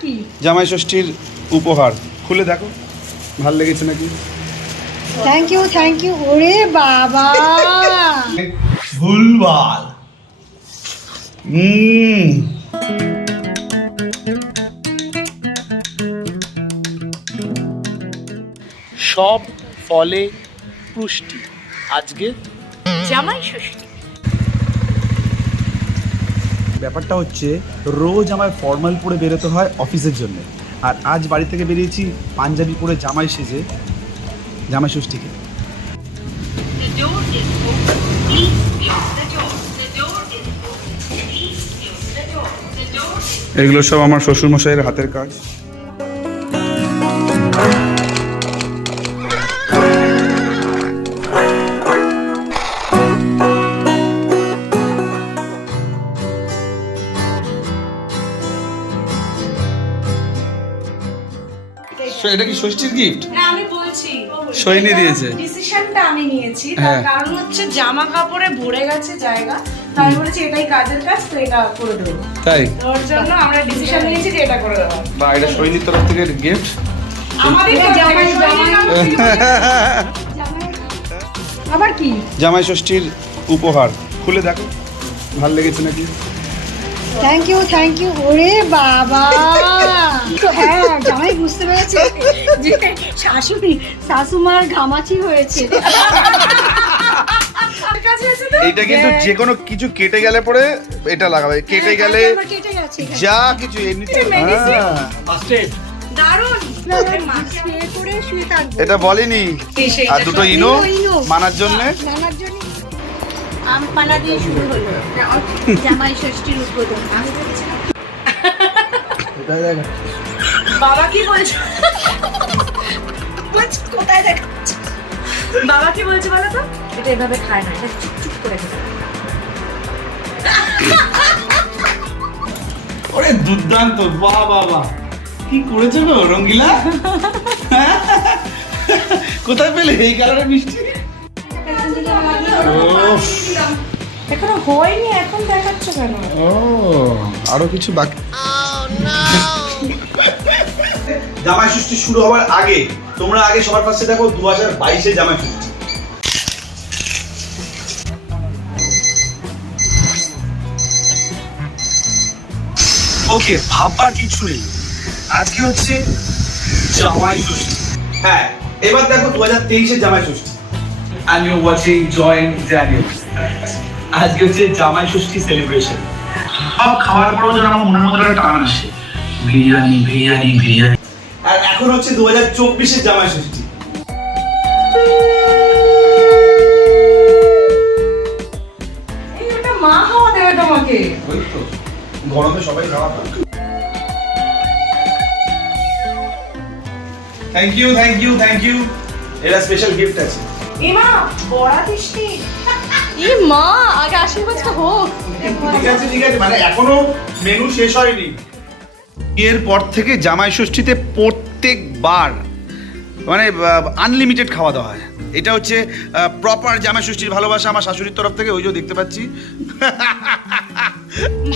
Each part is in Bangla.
কি? জামাই ষষ্ঠীর উপহার। খুলে দেখো ভালো লেগেছে নাকি? থ্যাংক ইউ থ্যাংক ইউ ওরে বাবা! ভুলভাল। হুম। সব ফলে পুষ্টি। আজকে জামাই ষষ্ঠী। ব্যাপারটা হচ্ছে রোজ আমার ফর্মাল পরে বেরোতে হয় অফিসের জন্য। আর আজ বাড়ি থেকে বেরিয়েছি পাঞ্জাবি পরে জামাই সেজে, জামাই ষষ্ঠীকে। এগুলো সব আমার শ্বশুরমশাইয়ের হাতের কাজ। এটা কি ষষ্ঠীর গিফট হ্যাঁ আমি বলছি। সৈনী দিয়েছে। ডিসিশনটা আমি নিয়েছি। তার হ্যাঁ। কারণ হচ্ছে জামা কাপড়ে ভরে গেছে জায়গা। তাই বলেছি এটাই কাজের কাজ তো এটা করে দেবো। তাই? ওর জন্য আমরা ডিসিশন নিয়েছি যে এটা করে দেবো। বা এটা সৈনীর তরফ থেকে গিফট আমাদের জামাই জামাই আবার কি? জামাই ষষ্ঠীর উপহার। খুলে দেখো। ভালো লেগেছে নাকি? থ্যাংক ইউ থ্যাংক ইউ ওরে বাবা। তো হ্যাঁ জামাই বুঝতে পেরেছে যে শাশুড়ি শাশুমার ঘামাচি হয়েছে। এইটা কিন্তু যে কোনো কিছু কেটে গেলে পরে এটা লাগাবে। কেটে গেলে আমার কেটে এখানে। যা কিছু এমনিতে। হ্যাঁ। ফার্স্ট এড দারুণ। না, না, স্প্রে করে শুয়ে থাকব। এটা বলেনি। আর দুটো ইনো ইনো। মানার জন্য? নানার জন্য আম পানা দিয়ে শুরু হলো। জামাই ষষ্ঠীর উদ্বোধন। আমি ভেবেছিলাম বাবা কি বলছে? বলছে, কোথায় দেখাচ্ছে বাবা কি বলছে বলো তো? এটা এভাবে খায় না এটা চুপ চুপ করে খায়। ওরে দুর্দান্ত বাহ বাহ বাহ। কি করেছে গো রঙ্গিলা? কোথায় পেলে এই কালারের মিষ্টি? এখনও হয়নি এখন দেখাচ্ছ কেন? ও আরও কিছু বাকি জামাই ষষ্ঠী শুরু হওয়ার আগে তোমরা আগে সবার ফার্স্টে দেখো দু হাজার বাইশে জামাই ষষ্ঠী। ওকে ভাববার কিছু নেই। আজকে হচ্ছে জামাই ষষ্ঠী। হ্যাঁ এবার দেখো দু হাজার তেইশে জামাই ষষ্ঠী। And you're watching Joy Daniel. আজকে হচ্ছে জামাই ষষ্ঠী সেলিব্রেশন সব খাওয়ার পরেও যেন আমার মনের মধ্যে একটা টান আসে। বিরিয়ানি বিরিয়ানি বিরিয়ানি। আর এখন হচ্ছে দু হাজার চব্বিশে জামাই ষষ্ঠী। এই মা খাওয়া দেবে তোমাকে। ওই তো গরমে সবাই খাওয়া thank you thank you thank you এটা স্পেশাল গিফট আছে। এমা বড়া ই মা আগে আশীর্বাদটা হোক। ঠিক আছে ঠিক আছে মানে এখনও মেনু শেষ হয়নি। এরপর থেকে জামাই ষষ্ঠীতে প্রত্যেকবার মানে আনলিমিটেড খাওয়া দাওয়া হয়। এটা হচ্ছে প্রপার জামাই ষষ্ঠীর ভালোবাসা আমার শাশুড়ির তরফ থেকে ওই যে দেখতে পাচ্ছি।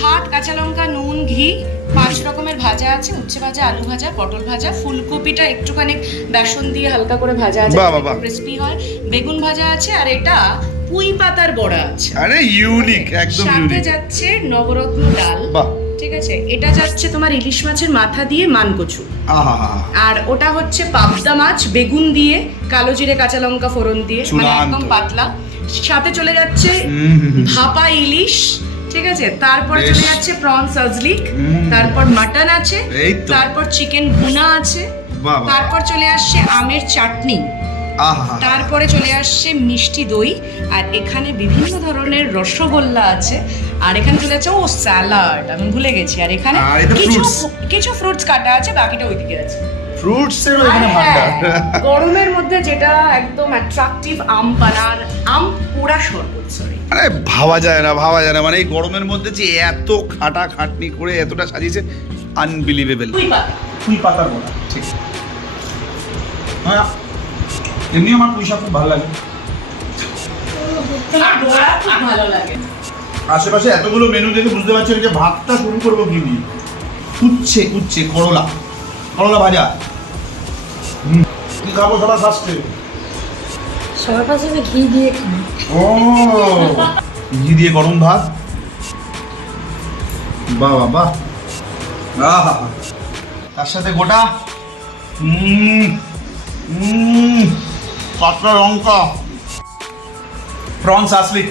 ভাত কাঁচা লঙ্কা নুন ঘি পাঁচ রকমের ভাজা আছে উচ্ছে ভাজা আলু ভাজা পটল ভাজা ফুলকপিটা একটুখানি বেসন দিয়ে হালকা করে ভাজা আছে। ক্রিস্পি হয়। বেগুন ভাজা আছে আর এটা পুঁই পাতার বড়া আছে। আরে ইউনিক একদম সাথে যাচ্ছে নবরত্ন ডাল বাহ। ঠিক আছে? এটা যাচ্ছে তোমার ইলিশ মাছের মাথা দিয়ে মানকচু। আর ওটা হচ্ছে পাবদা মাছ বেগুন দিয়ে কালো জিরে কাঁচা লঙ্কা ফোড়ন দিয়ে মানে একদম পাতলা। সাথে চলে যাচ্ছে। ভাপা ইলিশ ঠিক আছে? তারপর চলে যাচ্ছে প্রন সাজলিক তারপর মাটন আছে। তারপর চিকেন ভুনা আছে। তারপর চলে আসছে আমের চাটনি। তারপরে চলে আসছে মিষ্টি দই আর এখানে বিভিন্ন ধরনের রসগোল্লা আছে আর এখানে চলে যাচ্ছে ও স্যালাড আমি ভুলে গেছি। আর এখানে আর কিছু কিছু ফ্রুটস কাটা আছে বাকিটা ওইদিকে আছে। ফ্রুটস এর ভান্ডার গরমের মধ্যে যেটা একদম অ্যাট্রাকটিভ আম পানার আম পোড়া শরবত সরি আরে ভাবা যায় না ভাবা যায় না। মানে এই গরমের মধ্যে যে এত খাটা খাটনি করে এতটা সাজিয়েছে আনবিলিভেবল তুই পাতা ফুল পাতার বড়া ঠিক। হ্যাঁ এমনি আমার পুঁই খুব ভালো লাগে। তোমার বড়া খুব ভালো লাগে। আশেপাশে এতগুলো মেনু দেখে বুঝতে পারছেন যে ভাতটা শুরু করব কি দিয়ে উচ্ছে উচ্ছে করলা। করলা ভাজা। হুম, কি খাব সবার ফার্স্টে সবার যে ঘি দিয়ে ও ঘি দিয়ে গরম ভাত। বাহ বাহ বাহ। আহা তার সাথে গোটা। হুম হুম কাঁচা লঙ্কা প্রনস আসলি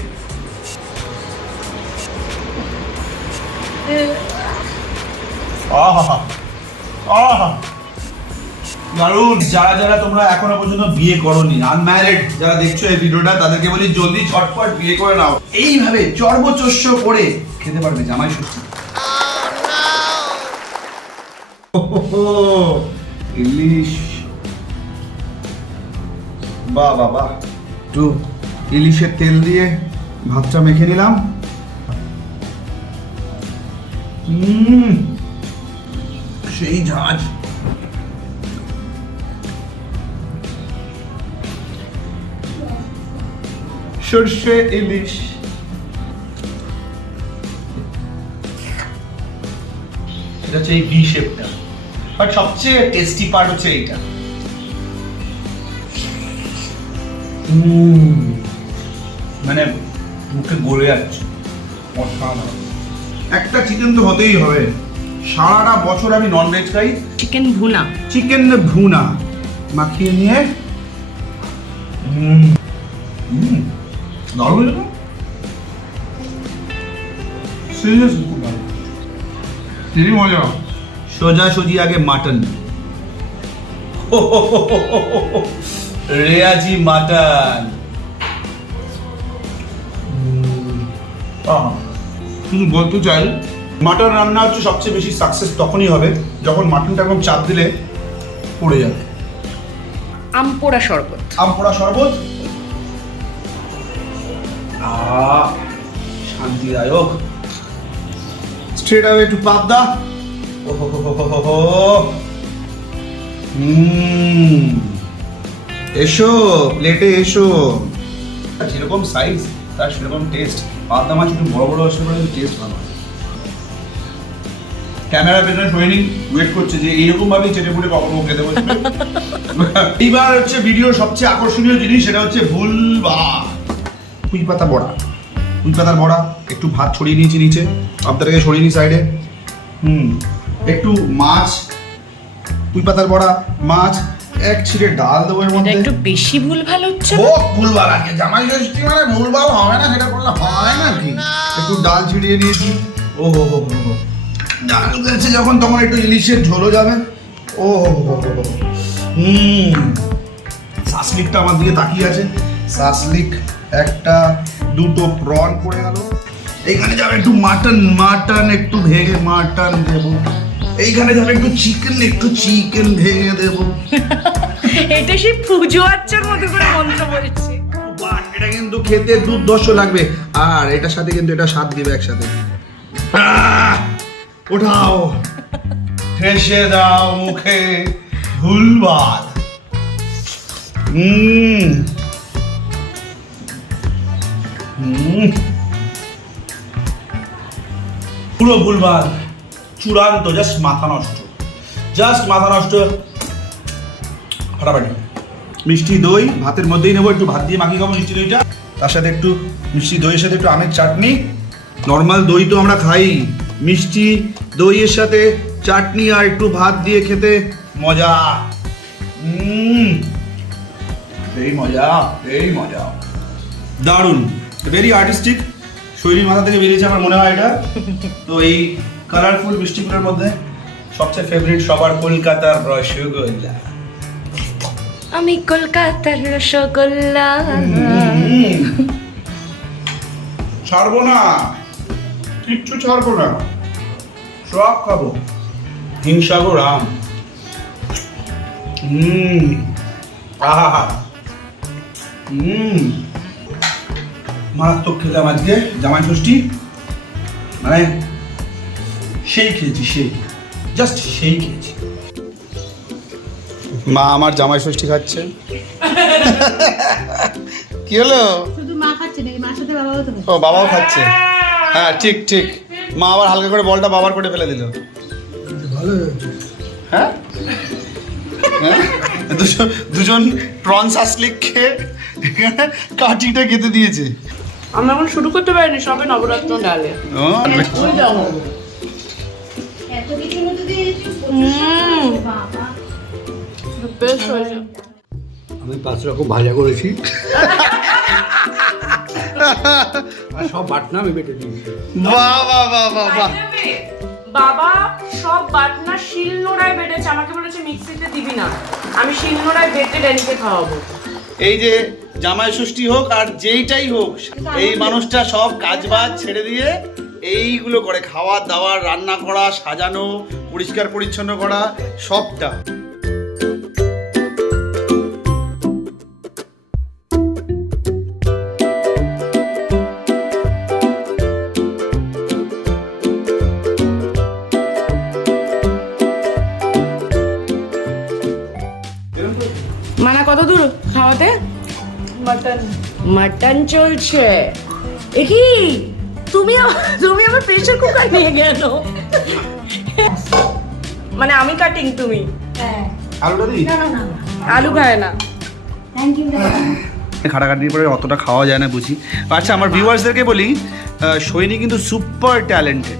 আহা আহা দারুণ যারা যারা তোমরা এখনও পর্যন্ত বিয়ে করোনি আনম্যারিড যারা দেখছ এই ভিডিওটা তাদেরকে বলি জলদি ঝটপট বিয়ে করে নাও এইভাবে চর্বচস্য করে খেতে পারবে জামাই ষষ্ঠী ওহো, ইলিশ বাহ বাহ একটু ইলিশের তেল দিয়ে ভাতটা মেখে নিলাম। সেই ঝাঁজ সর্ষে, ইলিশ। এটা হচ্ছে এই ভি শেপটা বাট সবচেয়ে টেস্টি পার্ট হচ্ছে এইটা। মানে মুখে গলে যাচ্ছে। অসাধারণ। একটা চিকেন তো হতেই হবে। সারাটা বছর আমি ননভেজ খাই। চিকেন ভুনা। চিকেন ভুনা। মাখিয়ে নিয়ে। হুম। হুম। দারুণ সিরিয়াস খুব ভালো হেবি মজা। সোজা সুজি আগে মাটন রেয়াজি মাটন। শুধু বলতে চাই মাটন রান্না হচ্ছে সবচেয়ে বেশি সাকসেস তখনই হবে যখন মাটনটা একদম চাপ দিলে পড়ে যাবে। আম পোড়া শরবত। আম পোড়া শরবত? আহ শান্তিদায়ক। Straight away to pabda. ও হো হো হো হো হো হো হুম। এসো প্লেটে এসো। যেরকম সাইজ তার সেরকম টেস্ট পাবদা মাছ একটু বড় বড় আসলে টেস্ট ভালো ক্যামেরা পেছনে সৈনি ওয়েট করছে যে এইরকম ভাবে চেটে পুটে কখনো খেতে বসবে? এইবার হচ্ছে ভিডিওর সবচেয়ে আকর্ষণীয় জিনিস সেটা হচ্ছে ভুল বা পুঁই পাতা বড়া। পুঁই পাতার বড়া একটু ভাত ছড়িয়ে নিয়েছি নিচে আপনাদেরকে সরিয়ে নিই সাইডে হুম। একটু মাছ পুঁই পাতার বড়া মাছ এক ছিঁড়ে ডাল দেবো এর মধ্যে। একটু বেশি ভুল ভালো হচ্ছে না? ও ভুলভাল আছে জামাই ষষ্ঠী মানে ভুলভাল হবে না? সেটা করলে হয় নাকি একটু ডাল ছিটিয়ে নিয়েছি। ও হো হো হো ডাল গেছে যখন তখন একটু ইলিশের ঝোলও যাবে। ও হো হো হো হো হুম। শাসলিকটা আমার দিকে তাকিয়ে আছে। শাসলিক একটা দুটো প্রন পড়ে গেল। এখানে যাবে একটু মাটন মাটন একটু ভেঙে মাটন দেবো। এইখানে যাবে একটু চিকেন একটু চিকেন ভেঙে দেবো। এটা সেই পুজো আচ্চার মতো করে মন্ত্র বলছে। এটা কিন্তু খেতে দুর্ধর্ষ লাগবে। আর এটার সাথে কিন্তু এটা স্বাদ দিবে একসাথে। ওঠাও। ঠেসে দাও মুখে ভুলবার হুম হুম পুরো ভুলবার চূড়ান্ত জাস্ট মাথা নষ্ট। জাস্ট মাথা নষ্ট। ফাটাফাটি। মিষ্টি দই, ভাতের মধ্যেই নেব, একটু ভাত দিয়ে মাখিয়ে খাব মিষ্টি দইটা। তার সাথে একটু মিষ্টি দইয়ের সাথে একটু আমের চাটনি। নর্মাল দই তো আমরা খাই। মিষ্টি দইয়ের সাথে চাটনি আর একটু ভাত দিয়ে খেতে মজা। এই মজা এই মজা। দারুণ। ভেরি আর্টিস্টিক শৈলীর মাথা থেকে বেরিয়েছে আমার মনে হয় এটা। তো এই কালারফুল মিষ্টিগুলোর মধ্যে সবচেয়ে ফেভারিট সবার কলকাতার রসগোল্লা। আমি কলকাতার রসগোল্লা। ছাড়বো না। কিচ্ছু ছাড়বো না। সব খাব। হিংসা গো রাম হুম। আহা। হুম। মারাত্মক খেলাম আজকে। জামাই ষষ্ঠী। মানে সেই খেয়েছি সেই। জাস্ট সেই খেয়েছি। মা আমার জামাই ষষ্ঠী খাচ্ছে। কি হলো? শুধু মা খাচ্ছে নাকি? মার সাথে বাবাও তো ও বাবাও খাচ্ছে। হ্যাঁ ঠিক ঠিক। মা আবার হালকা করে বলটা বাবার করে ফেলে দিল। হ্যাঁ? হ্যাঁ? দুজন দুজন প্রনস আসলিক খেয়ে কাঠিটা খেতে দিয়েছে। আমি এখন শুরু করতে পারিনি সবে নবরত্ন ডালে। ও, বেশ হয়েছে। আমি পাঁচ রকম ভাজা করেছি। আর সব বাটনা আমি বেটে দিয়েছি। বাহ বাহ বাহ বাহ বাহ। বাবা সব বাটনা শিলনোড়ায় বেটেছে আমাকে বলেছে মিক্সিতে দিবি না। আমি শিলনোড়ায় বেটে ড্যানিকে খাওয়াবো। এই যে জামাই ষষ্ঠী হোক আর যেইটাই হোক এই মানুষটা সব কাজ বাজ ছেড়ে দিয়ে এইগুলো করে খাওয়া দাওয়া রান্না করা সাজানো পরিষ্কার পরিচ্ছন্ন করা সবটা। মানা কত দূর খাওয়াতে? মাটন মাটন চলছে। এ কি তুমি তুমি আমার প্রেশার কুকার নিয়ে গেল। মানে আমি কাটিং তুমি? হ্যাঁ। আলুটা দিই না না না আলু খায় না। থ্যাংক ইউ খাটাখাটির পরে অতটা খাওয়া যায় না বুঝি। আচ্ছা আমার ভিউয়ার্সদেরকে বলি সৈনী কিন্তু সুপার ট্যালেন্টেড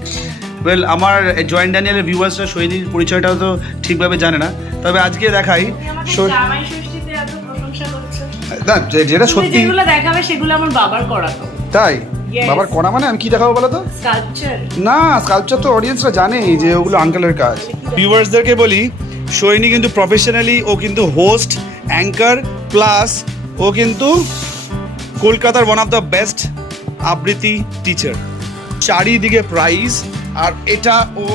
ওয়েল আমার জয়েন্ট ড্যানিয়েলের ভিউয়ার্সরা সৈনীর পরিচয়টা তো ঠিকভাবে জানে না। তবে আজকে দেখাই না যেটা সত্যি যেগুলো দেখাবে সেগুলো আমার বাবার করা তাই. বাবার করা মানে আমি কি দেখাবো বলো তো? স্কাল্পচার না স্কাল্পচার তো অডিয়েন্সরা জানেই যে ওগুলো আঙ্কেলের কাজ। ভিউয়ার্সদেরকে বলি সৈনী কিন্তু প্রফেশনালি ও কিন্তু হোস্ট অ্যাঙ্কার প্লাস ও কিন্তু কলকাতার ওয়ান অফ দ্য বেস্ট আবৃত্তি টিচার চারিদিকে প্রাইজ আর এটা ও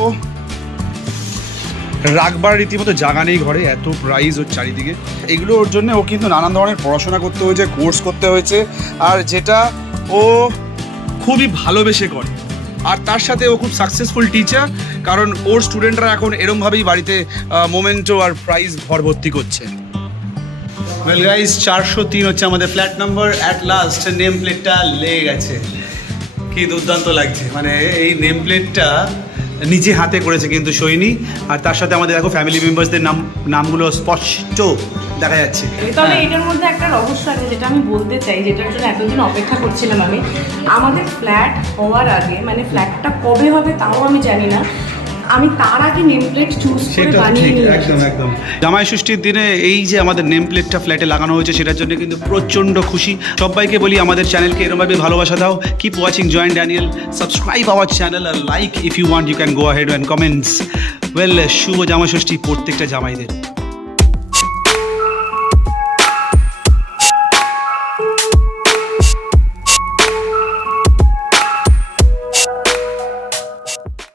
রাখবার রীতিমতো জায়গা নেই ঘরে এত প্রাইজ ওর চারিদিকে। এগুলো ওর জন্য ও কিন্তু নানান ধরনের পড়াশোনা করতে হয়েছে কোর্স করতে হয়েছে আর যেটা ও খুবই ভালোবেসে করে। আর তার সাথে ও খুব সাকসেসফুল টিচার কারণ ওর স্টুডেন্টরা এখন এরমভাবেই বাড়িতে মোমেন্টো আর প্রাইজ ভর ভর্তি করছে। ওয়েল গাইস চারশো তিন হচ্ছে আমাদের flat number at last name প্লেটটা লেগে গেছে। কি দুর্দান্ত লাগছে। মানে এই নেম প্লেটটা নিজে হাতে করেছে কিন্তু সৈনী। আর তার সাথে আমাদের দেখো ফ্যামিলি মেম্বার্সদের নাম নামগুলো স্পষ্ট। দেখা যাচ্ছে। তবে এটার মধ্যে একটা রহস্য আছে যেটা আমি বলতে চাই যেটার জন্য এতদিন অপেক্ষা করছিলাম আমি। আমাদের ফ্ল্যাট হওয়ার আগে মানে ফ্ল্যাটটা কবে হবে তাও আমি জানি না। আমি তার আগে নেম প্লেট চুজ করে বানিয়ে একদম একদম। জামাই ষষ্ঠীর দিনে এই যে আমাদের নেম প্লেটটা ফ্ল্যাটে লাগানো হয়েছে সেটার জন্য কিন্তু প্রচণ্ড খুশি। সবাইকে বলি আমাদের চ্যানেলকে এরমভাবে ভালোবাসা দাও। Keep watching joint Daniel subscribe our channel R like if you want you can go ahead and comments well Shubho Jamai Shashthi প্রত্যেকটা জামাইদের।